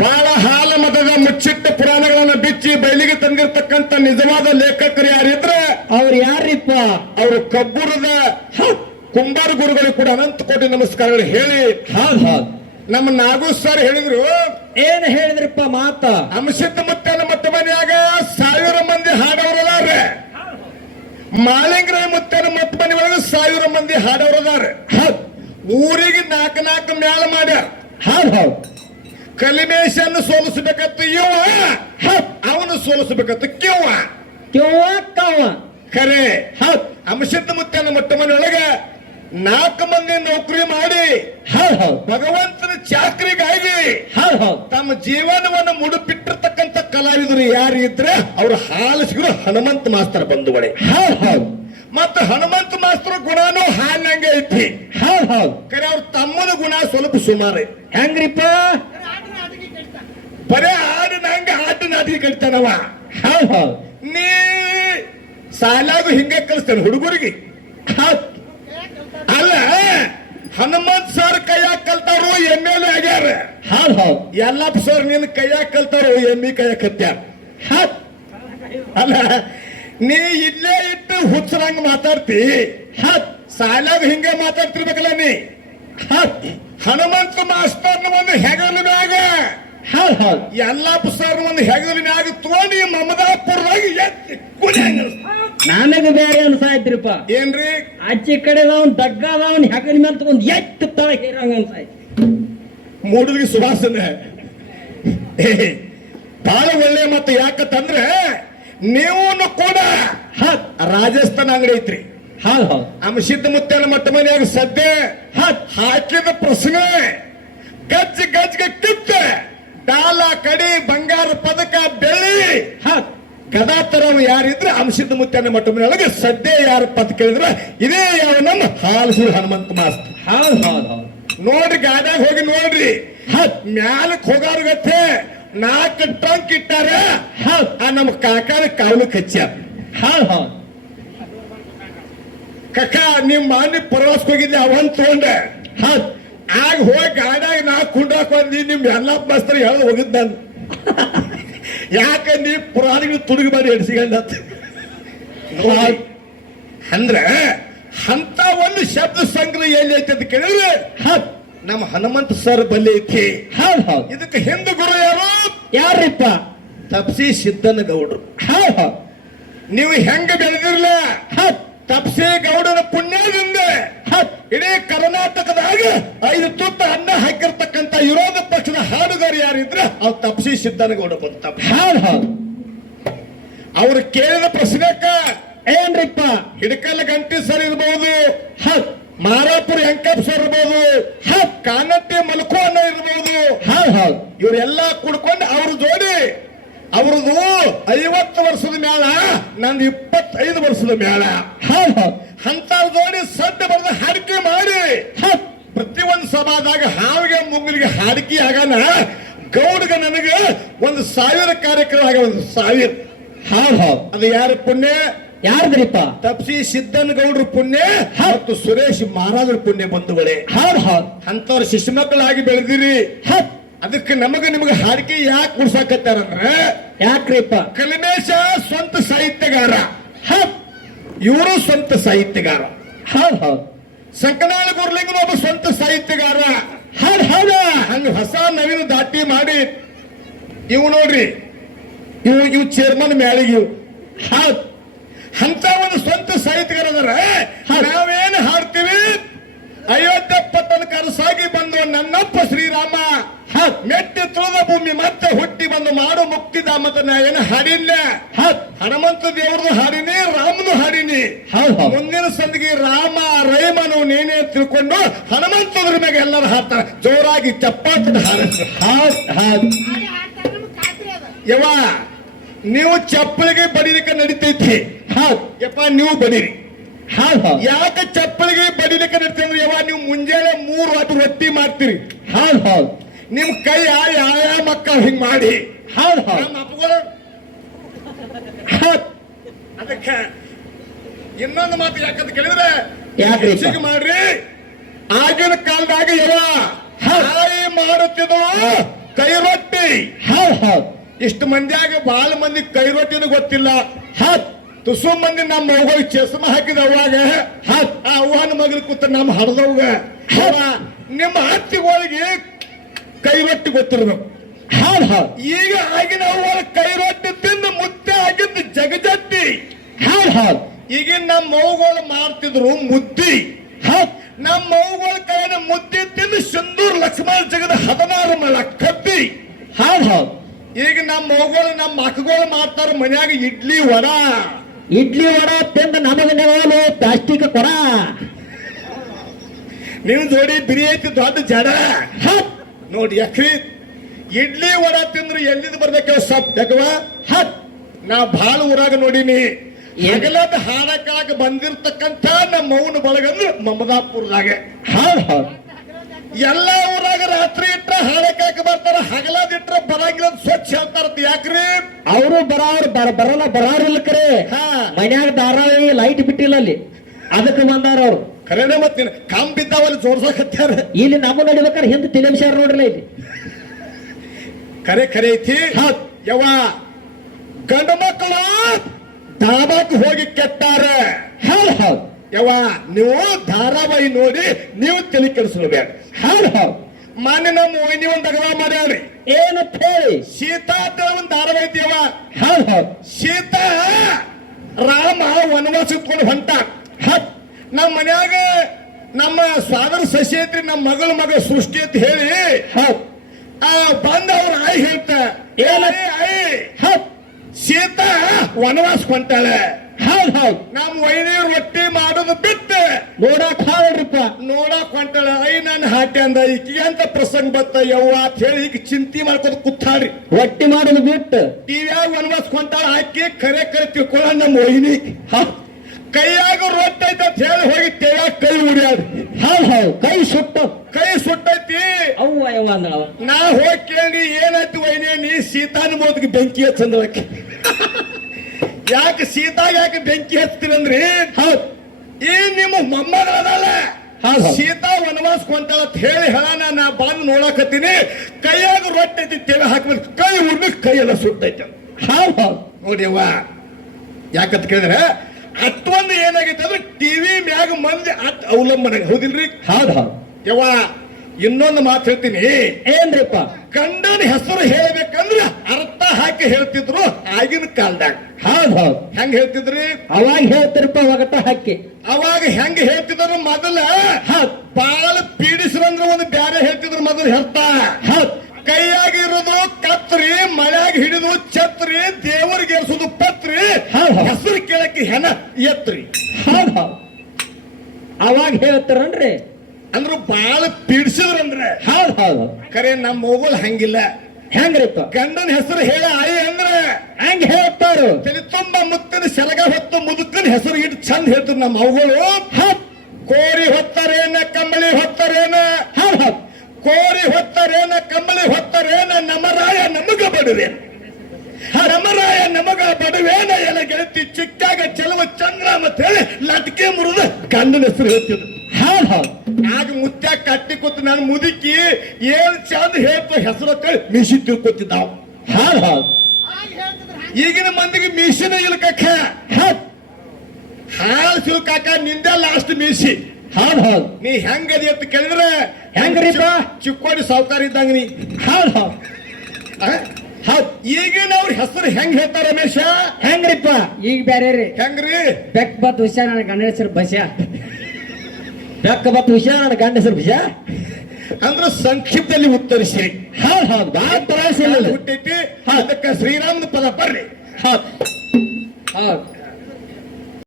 ಬಹಳ ಹಾಲ ಮತದ ಮುಚ್ಚಿಟ್ಟ ಪುರಾಣಗಳನ್ನ ಬಿಚ್ಚಿ ಬಯಲಿಗೆ ತಂದಿರತಕ್ಕಂತ ನಿಜವಾದ ಲೇಖಕರು ಯಾರಿದ್ರೆ ಅವ್ರು ಯಾರಿಪ್ಪ? ಅವರು ಕಬ್ಬುರದ ಕುಂಬಾರ ಗುರುಗಳು ಕೂಡ ಅನಂತ ಕೋಟಿ ನಮಸ್ಕಾರಗಳು ಹೇಳಿ. ಹೌದ್ ನಮ್ಮ ನಾಗು ಸರ್ ಹೇಳಿದ್ರು. ಏನ್ ಹೇಳಿದ್ರಪ್ಪ ಮಾತ? ಅಂಶದ ಮುತ್ತನ ಮತ್ತ ಮನೆಯಾಗ 1000 ಮಂದಿ ಹಾಡವರದಾರ. ಮಾಳಿಂಗರ ಮುತ್ತನ ಮತ್ತ ಮನೆ ಒಳಗ 1000 ಮಂದಿ ಹಾಡವರದಾರ. ಊರಿಗೆ 4 ಮ್ಯಾಲ ಮಾಡ್ಯಾರ. ಹೌದ್ ಕಲಿಮೇಶನ್ನು ಸೋಲಿಸಬೇಕತ್ತ ಇವ, ಅವನು ಸೋಲಿಸಬೇಕತ್ತ ಕಿವ ಖರೆ. ಅಂಶದ ಮುತ್ತನ ಮಟ್ಟ ಮನೆಯೊಳಗ 4 ಮಂದಿ ನೌಕರಿ ಮಾಡಿ ಭಗವಂತನ ಚಾಕ್ರಿಗಾಗಿ ತಮ್ಮ ಜೀವನವನ್ನು ಮುಡುಪಿಟ್ಟಿರ್ತಕ್ಕಂಥ ಕಲಾವಿದರು ಯಾರು ಇದ್ರೆ ಅವ್ರು ಹಾಲಿಸಿದ್ರು ಹನುಮಂತ ಮಾಸ್ತರ್ ಬಂಧುಗಳೇ. ಮತ್ತ ಹನುಮಂತ ಮಾಸ್ತರ್ ಗುಣನೂ ಹಾಲ್ನಂಗೆ ಐತಿ. ಖರೆ ಅವ್ರ ತಮ್ಮನ ಗುಣ ಸ್ವಲ್ಪ ಸುಮಾರು. ಹೆಂಗ್ರಿಪ್ಪ? ಬರೇ ಹಾಡಿನಂಗ ಹಾಡು ನಾಟಿಗೆ ಕಲಿತಾನವ. ನೀ ಸಾಲಾಗು ಹಿಂಗೆ ಕಲಿಸ್ತಾನೆ ಹುಡುಗರಿಗೆ. ಅಲ್ಲ, ಹನುಮಂತ್ ಸರ್ ಕೈಯಾಗ ಕಲ್ತಾರು MLA ಆಗ್ಯಾರ. ಯಲ್ಲಪ್ಪ ಸರ್ ನಿನ್ ಕೈಯಾಗ ಕಲ್ತಾರು ME ಕೈಯಾಗ ಕತ್ಯಾರ. ಅಲ್ಲ, ನೀ ಇಲ್ಲೇ ಇಟ್ಟು ಹುಚ್ಚರಂಗ ಮಾತಾಡ್ತಿ. ಸಾಲಾಗ ಹಿಂಗೆ ಮಾತಾಡ್ತಿರ್ಬೇಕಲ್ಲ ನೀ. ಹನುಮಂತ ಮಾಸ್ತರ್ನ ಒಂದು ಹೆಗಲ ಮ್ಯಾಗ ಯಲ್ಲಪ್ಪ ಸರ್ ಒಂದು ಹೆಗಲ ಮ್ಯಾಗ ತಗೊಂಡು ಮಮದಾಪುರದಾಗ ಎತ್ತಿ ಕುಣಿಯಂಗ ನನಗ ಬೇರೆ ಅನ್ಸಾಯ್ತ್ರಿಪ್ಪ. ಏನ್ರಿ? ಆಚೆ ಕಡೆ ದಗ್ಗದವನ್ ಹೆಗಲ ಮೇಲೆ ತಗೊಂಡ್ ಎತ್ತು ತಳ ಹೇರಂಗ ಅನ್ಸಾಯ್ತು. ಮೂಡಲಿಗೆ ಸುವಾಸನೆ ಬಹಳ ಒಳ್ಳೆ ಮತ್ತು ಯಾಕಂದ್ರೆ ನೀವು ಕೂಡ ರಾಜಸ್ಥಾನ ಅಂಗಡಿ ಐತ್ರಿ. ಅಂಶಿದ್ದ ಮುತ್ತನ ಮಟ್ಟ ಮನೆಯಾಗ ಸದ್ಯ ಹಾಕಿದ ಪ್ರಸಂಗ ಗಜ್ಜ ಗಜ್ಗೆ ಕಿತ್ತ ಡಾಲ ಕಡಿ ಬಂಗಾರ ಪದಕ ಬೆಳ್ಳಿ ಗದಾ ತರವ್ ಯಾರಿದ್ರೆ ಅಂಶಿದ್ದ ಮುತ್ತನ ಮಟ್ಟ ಮನೆಯೊಳಗೆ ಸದ್ಯ ಯಾರು ಪದ ಕೇಳಿದ್ರ ಇದೇ ಯಾವ ನಮ್ಮ ಹಾಲಸೂರು ಹನುಮಂತ ಮಾಸ್ತ. ನೋಡ್ರಿ, ಗಾಡ್ಯಾಗ ಹೋಗಿ ನೋಡ್ರಿ, ಮ್ಯಾಲಕ್ ಹೋಗಾರ್ಗತ್ತೆ 4 ಟ್ರಂಕ್ ಇಟ್ಟಾರ. ನಮ್ಮ ಕಾಕಾನ ಕಾವಲು ಕಚ್ಚಾರ. ಕಕ್ಕ ನಿಮ್ ಮಾನಿ ಪ್ರವಾಸಕ್ಕೆ ಹೋಗಿದ್ದೆ ಅವನ್ ತಗೊಂಡೆ. ಆಗ ಹೋಗಿ ಗಾಡ್ಯಾಗ 4 ಕುಂಡ್ರಾಕ್ ಬಂದಿ ನಿಮ್ ಎಲ್ಲಪ್ಪ ಮಾಸ್ತರ್ ಹೇಳದ್ ಹೋಗಿದ್ದ ನಾನು. ಯಾಕ ನೀ ಪುರಾಣಿಗಳು ತುಡುಗಿ ಮಾಡಿ ಎಡ್ಸಿಕೊಂಡ ಅಂದ್ರೆ ಅಂತ ಒಂದು ಶಬ್ದ ಸಂಗ್ರಹ ಎಲ್ಲಿ ಐತಿ ಅಂತ ಕೇಳಿದ್ರೆ ನಮ್ಮ ಹನುಮಂತ ಸರ್ ಬಲ್ಲಿ ಐತಿ. ಇದಕ್ಕೆ ಹಿಂದೂ ಗುರು ಯಾರಿಪ್ಪ? ತಪ್ಸಿ ಸಿದ್ದನ ಗೌಡ್ರು. ನೀವು ಹೆಂಗ ಬೆಳೆದಿರ್ಲ ತಪ್ಸಿ ಗೌಡನ ಪುಣ್ಯದಿಂದ ಇಡೀ ಕರ್ನಾಟಕದಾಗ 5 ತುತ್ತ ಅನ್ನ ಹಾಕಿರ್ತಕ್ಕಂಥ ವಿರೋಧ ಪಕ್ಷದ ಹಾಡುಗಾರ ಯಾರಿದ್ರೆ ಅವ್ರು ತಪ್ಸಿ ಸಿದ್ದನಗೌಡ ಬಂತ. ಅವ್ರು ಕೇಳಿದ ಪ್ರಶ್ನೆಕ್ಕ ಏನ್ರಿಪ್ಪ? ಹಿಡಕಲ್ ಗಂಟಿ ಸರ್ ಇರ್ಬಹುದು, ಮಾರಾಪುರ ಹೆಂಕಪ್ ಸರ್ ಇರ್ಬೋದು, ಕಾನಟ್ಟಿ ಮಲ್ಕು ಅನ್ನ ಇರ್ಬಹುದು. ಇವರೆಲ್ಲ ಕುಡ್ಕೊಂಡು ಅವ್ರ ಜೋಡಿ ಅವ್ರದ್ದು 50 ವರ್ಷದ ಮೇಳ, ನಂದು 25 ವರ್ಷದ ಮೇಳ. ಅಂತ ಜೋಡಿ ಸಡ್ಡ ಬರೆದ ಹಾಡಿಕೆ ಮಾಡಿ ಪ್ರತಿಯೊಂದು ಸಭಾದಾಗ ಹಾವಿಗೆ ಮುಂಗಲಿಗೆ ಹಾಡಿಕೆ ಆಗನ ಗೌಡ್ಗ ನನಗೆ 1000 ಕಾರ್ಯಕ್ರಮ ಆಗ 1000. ಅದು ಯಾರ ಪುಣ್ಯ? ಯಾರ್ದ್ರಿಪ್ಪ? ತಪ್ಸಿ ಸಿದ್ದನ ಗೌಡ್ರ ಪುಣ್ಯ ಮತ್ತು ಸುರೇಶ್ ಮಹಾರಾಜರ ಪುಣ್ಯ ಬಂಧುಗಳೇ. ಅಂತವ್ರ ಶಿಶು ಮಕ್ಕಳಾಗಿ ಬೆಳೆದಿರಿ. ಅದಕ್ಕೆ ನಿಮಗೆ ಹಾಡಿಕೆ ಯಾಕೆ ಕುಡ್ಸಾಕತ್ತಾರಂದ್ರ ಯಾಕ್ರಿಪ್ಪ? ಕಲಿಮೇಶ ಸ್ವಂತ ಸಾಹಿತ್ಯಗಾರ, ಇವರು ಸ್ವಂತ ಸಾಹಿತ್ಯಗಾರ. ಸಂಕನಾಳ ಗುರ್ಲಿಂಗನ ಒಬ್ಬ ಸ್ವಂತ ಸಾಹಿತ್ಯಗಾರ. ಹಂಗ ಹೊಸ ನವೀನ ದಾಟಿ ಮಾಡಿ ಇವು ನೋಡ್ರಿ, ಇವು ಚೇರ್ಮನ್ ಮ್ಯಾಳಿಗೆ ಅಂತ ಒಂದು ಸ್ವಂತ ಸಾಹಿತ್ಯಗಾರ ಅದರ. ನಾವೇನು ಹಾಡ್ತೀವಿ? ಅಯೋಧ್ಯೆ ಪಟ್ಟಣ ಕನಸಾಗಿ ಬಂದು ನನ್ನಪ್ಪ ಶ್ರೀರಾಮ ಮೆಟ್ಟಿ ತುಳಿದ ಭೂಮಿ ಮತ್ತೆ ಹುಟ್ಟಿ ಬಂದು ಮಾಡು ಮುಕ್ತಿಧಾಮತ ಏನು ಹಾಡಿಲ್ಲ. ಹನುಮಂತ ದೇವ್ರದ್ದು ಹಾಡಿನಿ, ರಾಮನು ಹಾಡಿನಿ. ಮುಂದಿನ ಸಂದಿಗೆ ರಾಮ ರೈಮನು ನೀನೇ ತಿಳ್ಕೊಂಡು ಹನುಮಂತದ್ರ ಮ್ಯಾಗ ಎಲ್ಲರೂ ಹಾಡ್ತಾರೆ. ಜೋರಾಗಿ ಚಪ್ಪಾಟ ಯವ್ವ, ನೀವು ಚಪ್ಪಲಿಗೆ ಬಡಿಲಿಕ್ಕೆ ನಡೀತೈತಿ. ಯಪ್ಪ ನೀವು ಬಡೀರಿ. ಯಾಕೆ ಚಪ್ಪಲಿಗೆ ಬಡಿಲಿಕ್ಕೆ ನಡೀತಂದ್ರೆ ಯವ್ವ, ನೀವು ಮುಂಜಾನೆ 3 ಹೊತ್ತು ರೊಟ್ಟಿ ಮಾಡ್ತೀರಿ. ನಿಮ್ ಕೈ ಯಾವ ಮಕ್ಕಳು ಹಿಂಗ್ ಮಾಡಿ ಅದಕ್ಕೆ ಇನ್ನೊಂದು ಮಾತು ಯಾಕಂತ ಕೇಳಿದ್ರೆ ಹೆಚ್ಚಿಗೆ ಮಾಡ್ರಿ. ಆಗಿನ ಕಾಲದಾಗ ಯಾವ ಹಾಯಿ ಮಾಡುತ್ತಿದ್ದಳು ಕೈ ರೊಟ್ಟಿ, ಮುದ್ದಿ. ಹೌದ್ ಹೌದ್ ಇಷ್ಟು ಮಂದಿಯಾಗ ಬಹಳ ಮಂದಿ ಕೈ ರೊಟ್ಟಿನೂ ಗೊತ್ತಿಲ್ಲ. ಹೌದ್ ತುಸು ಮಂದಿ ನಮ್ಮ ಅವ್ಗಳಿಗೆ ಚಸ್ಮ ಹಾಕಿದ ಅವಾಗ ಆ ಅವ್ವನ ಮಗನ ಕೂತ ನಮ್ಮ ಹಡದವ್ಗ ನಿಮ್ಮ ಅತ್ತಿಗಳಿಗೆ ಕೈ ರೊಟ್ಟಿ ಗೊತ್ತಿರ್ಬೇಕು. ಹೌದ್ ಹೌದ್ ಈಗ ಆಗಿನ ಅವ್ವನ ಕೈ ರೊಟ್ಟಿ ತಿಂದು ಮುದ್ದೆ ಆಗಿದ್ದು ಜಗಜಟ್ಟಿ. ಹೌದ್ ಹೌದ್ ಈಗಿನ ನಮ್ಮ ಮೌಗಳು ಮಾಡ್ತಿದ್ರು ಮುದ್ದಿ. ಹೌದ್ ನಮ್ಮ ಮೌಗಳ ಕೈನ ಮುದ್ದೆ ತಿಂದು ಸಿಂಧೂರ್ ಲಕ್ಷ್ಮಣ ಜಗದ 16 ಮಳ ಕದ್ದಿ. ಹೌದ್ ಹೌದ್ ಈಗ ನಮ್ಮ ಮೌಗಳು ನಮ್ಮ ಮಕ್ಕಳು ಮಾಡ್ತಾರ ಮನ್ಯಾಗ ಇಡ್ಲಿ ವಡ. ಇಡ್ಲಿ ವಡ ತಿಂದ ನಮಗ ನೆವಲು ಪ್ಲಾಸ್ಟಿಕ್ ಕೊಡ. ನಿನ್ ಜೋಡಿ ಬಿರಿ ಐತಿ ದೊಡ್ಡ ಜಡ. ಹೌದ್ ನೋಡಿ ಯಾಕ್ರಿ ಇಡ್ಲಿ ವಡ ತಿಂದ್ರೆ ಎಲ್ಲಿದ್ ಬರ್ಬೇಕ ಸಪ್ ಜಗವ. ನಾ ಭಾಳ ಊರಾಗ ನೋಡಿನಿ. ಹಗಲದ ಹಾಡ ಕೆಳಗ ಬಂದಿರ್ತಕ್ಕಂಥ ನಮ್ಮ ಮೌನ ಬಳಗಂದ್ರೆ ಮಮದಾಪುರದಾಗ. ಹೌದ್ ಹೌದ್ ಎಲ್ಲ ಊರಾಗ ರಾತ್ರಿ ಇಟ್ರ ಹಾಡ ಕೇಳಕ್ ಬರ್ತಾರ, ಹಗಲದ ಇಟ್ರ ಬರಂಗಿಲ್ಲ ಸ್ವಚ್ಛ ಹೇಳ್ತಾರ. ಯಾಕ್ರಿ ಅವರು ಬರಲ್ಲ ಬರಾರಿಲ್ಲ ಕರೆ. ಮನ್ಯಾಗ ಧಾರಾವಾಹಿ ಲೈಟ್ ಬಿಟ್ಟಿಲ್ಲ ಅಲ್ಲಿ, ಅದಕ್ಕೆ ಬಂದಾರ ಅವ್ರು. ಖರೇನೆ ಮತ್ತಿನ ಕಾಮ್ ಬಿದ್ದಾವಲ್ಲಿ ಜೋರ್ಸಕತ್ಯಾರ. ಇಲ್ಲಿ ನಮ್ಮ ನಡಿಬೇಕಾದ್ರೆ ಹಿಂದೆ ತಿಳಿಮಿಷಾರ ನೋಡ್ರಲ್ಲ ಇಲ್ಲಿ. ಖರೆ ಖರೆ ಐತಿ. ಯವ್ವ ಗಂಡ ಮಕ್ಕಳು ಧಾಬಾಕ್ ಹೋಗಿ ಕೆಟ್ಟಾರ. ಹೌದ್ ಹೌದ್ ಯವ್ವ ನೀವು ಧಾರಾವಾಹಿ ನೋಡಿ ನೀವು ತಲೆ ಕೆಡಿಸ್ಕೋಬೇಕು. ಹೌದ್ ಹೌದ್ ಮಾನ್ಯ ನಮ್ಮ ಒಯ್ನಿ ಒಂದ್ ಅಗಲ ಮಾಡ್ಯಾಳ್ರಿ. ಏನಂತ ಹೇಳಿ ಸೀತಾ ಅಂತ ಒಂದ್ ಧಾರಾವಾಹಿ ಐತಿ. ಯವ್ವ ಹೌದ್ ಹೌದ್ ಸೀತಾ ರಾಮ ವನವಾಸ ಇಟ್ಕೊಂಡು ಹೊಂಟ. ನಮ್ಮ ಮನ್ಯಾಗ ನಮ್ಮ ಸ್ವಾದರ ಸಸಿ ಐತ್ರಿ, ನಮ್ಮ ಮಗ ಸೃಷ್ಟಿ ಅಂತ ಹೇಳಿ ಹೌದ್ ಬಂದ ಅವ್ರ ಆಯಿ ಹೇಳ್ತ ಸೀತಾ ವನವಾಸ ಹೊಂಟಾಳೆ. ಹೌದ್ ಹೌದ್ ನಮ್ಮ ವೈನಿ ರೊಟ್ಟಿ ಮಾಡೋದು ಬಿಟ್ಟು ನೋಡಕ್ ಹಾಡ್ರಿಪ್ಪ ನೋಡಕ್ ಹೊಂಟಾಳ. ನನ್ನ ಹಾಟೆ ಅಂದ ಈಕಿ ಅಂತ ಪ್ರಸಂಗ ಬತ್ತ ಯವ್ವ ಅಂತ ಹೇಳಿ ಈಗ ಚಿಂತೆ ಮಾಡ್ಕೊಂಡು ಕೂತಾಡ್ರಿ. ಒಟ್ಟಿ ಮಾಡೋದು ಬಿಟ್ಟು ಟಿವಿಯಾಗ ವನವಾಸ ಹೊಂಟಾಳ. ಹಾಕಿ ಕರೆ ತಿಳ್ಕೊಳ್ಳ ನಮ್ಮ ವೈನಿ ಕೈಯಾಗ ರೊಟ್ಟಿ ಐತೆ ಅಂತ ಹೇಳಿ ಹೋಗಿ ತೆವ್ಯಾಗ ಕೈ ಉಡ್ಯಾಡ್ರಿ. ಹೌದ್ ಹೌದ್ ಕೈ ಸುಟ್ಟೈತಿ. ಅವ್ವ ಯವ್ವ ಅಂದಳ. ನಾ ಹೋಗಿ ಕೇಳಿ ಏನಾಯ್ತು ವೈನಿ, ನೀ ಸೀತಾನ ಮೋದಕ್ಕೆ ಬೆಂಕಿ ಹಚ್ಚಂದಳಕ್ಕೆ. ಯಾಕೆ ಸೀತಾ ಯಾಕೆ ಬೆಂಕಿ ಹಚ್ತೀರಂದ್ರಿ? ಹೌದ್ ಈ ನಿಮ್ಮ ಮೊಮ್ಮಗಳದಲ್ಲ ಸೀತಾ ವನವಾಸ ಹೊಂಟಾಳ ಅಂತ ಹೇಳಿ ಹೇಳಣ. ನಾ ಬಂದು ನೋಡಕತ್ತೀನಿ, ಕೈಯಾಗ ರೊಟ್ಟಿ ಐತಿ ತೆವೆ ಹಾಕ್ಬೇಕು, ಕೈ ಉಡ್ಬೇಕು, ಕೈ ಎಲ್ಲ ಸುಟ್ಟೈತೆ. ಹೌದ್ ಹೌದ್ ನೋಡಿಯವ್ವ ಯಾಕಂತ ಕೇಳಿದ್ರೆ ಅಷ್ಟೊಂದು ಏನಾಗೈತೆ ಅಂದ್ರೆ ಟಿವಿ ಮ್ಯಾಗ ಮಂದಿ ಅಟ್ ಅವಲಂಬನೆ. ಹೌದಿಲ್ರಿ? ಹೌದ್ ಹೌದ್ ಯವ್ವ ಇನ್ನೊಂದು ಮಾತು ಹೇಳ್ತೀನಿ. ಏನ್ರಿಪ್ಪ? ಗಂಡನ ಹೆಸರು ಹೇಳ್ಬೇಕಂದ್ರ ಅರ್ಥ ಹಾಕಿ ಹೇಳ್ತಿದ್ರು ಆಗಿನ ಕಾಲದಾಗ. ಹೌದ್ ಹೌದ್ ಹೆಂಗ್ ಹೇಳ್ತಿದ್ರಿ? ಅವಾಗ ಹೇಳ್ತಿರಪ್ಪ ಒಗಟ ಹಾಕಿ. ಅವಾಗ ಹೆಂಗ್ ಹೇಳ್ತಿದ್ರು ಮೊದಲ ಬಾಳ ಪೀಡಿಸ್ರಂದ್ರ ಒಂದು ಬ್ಯಾರೆ ಹೇಳ್ತಿದ್ರು ಮೊದಲು ಹೇಳ್ತಾ. ಕೈಯಾಗಿರೋದು ಕತ್ರಿ, ಮಳ್ಯಾಗ ಹಿಡಿದು ಛತ್ರಿ, ದೇವರಿಗೆ ಏರ್ಸೋದು ಪತ್ರಿ, ಹೆಸರು ಕೇಳಕ್ಕೆ ಹೆಣ ಎತ್ರಿ. ಹೌದ್ ಹೌದ್ ಅವಾಗ ಹೇಳ್ತಾರನ್ರಿ ಅಂದ್ರು ಬಾಳ ಪೀಡಿಸಿದ್ರಂದ್ರೆ. ಹೌದ್ ಹೌದ್ ಕರೆ ನಮ್ಮ ಮಗಳು ಹಂಗಿಲ್ಲ. ಹೆಂಗ್ರಿಪ್ಪ? ಗಂಡನ ಹೆಸರು ಹೇಳ ಆಯಿ ಅಂದ್ರೆ ಹೆಂಗ್ ಹೇಳ್ತಾರು? ತಲೆ ತುಂಬ ಮುತ್ತನ ಸೆರಗ ಹೊತ್ತು ಮುದುಕನ ಹೆಸರು ಇಟ್ಟು ಚಂದ ಹೇಳ್ತಾರೆ ನಮ್ಮ ಮಗಳು. ಕೋರಿ ಹೊತ್ತರೇನ ಕಂಬಳಿ ಹೊತ್ತರೇನ, ಕೋರಿ ಹೊತ್ತರೇನ ಕಂಬಳಿ ಹೊತ್ತರೇನ, ನಮರಾಯ ನಮಗ ಬಡುವೇನ, ನಮರಾಯ ನಮಗ ಬಡುವೇನ, ಎಲ್ಲ ಗೆಳತಿ ಚಿಕ್ಕಾಗ ಚೆಲುವ ಚಂದ್ರ ಅಂತ ಹೇಳಿ ಲಟ್ಕೆ ಮುರಿದ ಗಂಡನ ಹೆಸರು ಹೇಳ್ತಿದ್ರು. ಹೌದ್ ಹೌದ್ ಆಗ ಮುತ್ಯ ಕಟ್ಟಿ ಕೂತು ನಾನು ಮುದುಕಿ ಏನ್ ಚಂದ ಹೇಳ್ತು ಹೆಸರು ಕಳಿ ಮೀಸಿ ತಿಳ್ಕೊತಿದ್ದಾವ. ಹೌದ್ ಹೌದ್ ಈಗಿನ ಮಂದಿಗೆ ಮೀಸಿನ ಇಲ್ಕಕ್ಕ ಹಾಳು ಸಿಲ್ಕಾಕ ನಿಂದೆ ಲಾಸ್ಟ್ ಮೀಸಿ. ಹೌದ್ ಹೌದ್ ನೀ ಹೆಂಗದಿ ಅಂತ ಕೇಳಿದ್ರೆ ಹೆಂಗ್ರಿಪ್ಪ? ಚಿಕ್ಕೋಡಿ ಸಾವುಕಾರ ಇದ್ದಂಗ ನೀ. ಹೌದ್ ಹೌದ್ ಹೌದ್ ಈಗಿನ ಅವ್ರ ಹೆಸರು ಹೆಂಗ್ ಹೇಳ್ತಾರ ರಮೇಶ? ಹೆಂಗ್ರಿಪ್ಪ? ಈಗ ಬೇರೆ ರೀ. ಹೆಂಗ್ರಿ? ಬೆಕ್ ಬತ್ ಹುಷಾರ್, ನನ್ನ ಗಂಡ ಹೆಸರು ಬಸ್ಯ. ಬೆಕ್ಕ ಬತ್ ಹುಷಾರ್, ನನ್ನ ಗಂಡ ಹೆಸರು ಬಸ್ಯ ಅಂದ್ರೆ ಸಂಕ್ಷಿಪ್ತದಲ್ಲಿ ಉತ್ತರಿಸಿ. ಹೌದ್ ಹೌದ್ ಬಾಳ ತ್ರಾಸ ಇಲ್ಲ ಹುಟ್ಟೈತಿ. ಅದಕ್ಕೆ ಶ್ರೀರಾಮನ ಪದ ಬರ್ರಿ. ಹೌದ್ ಹೌದ್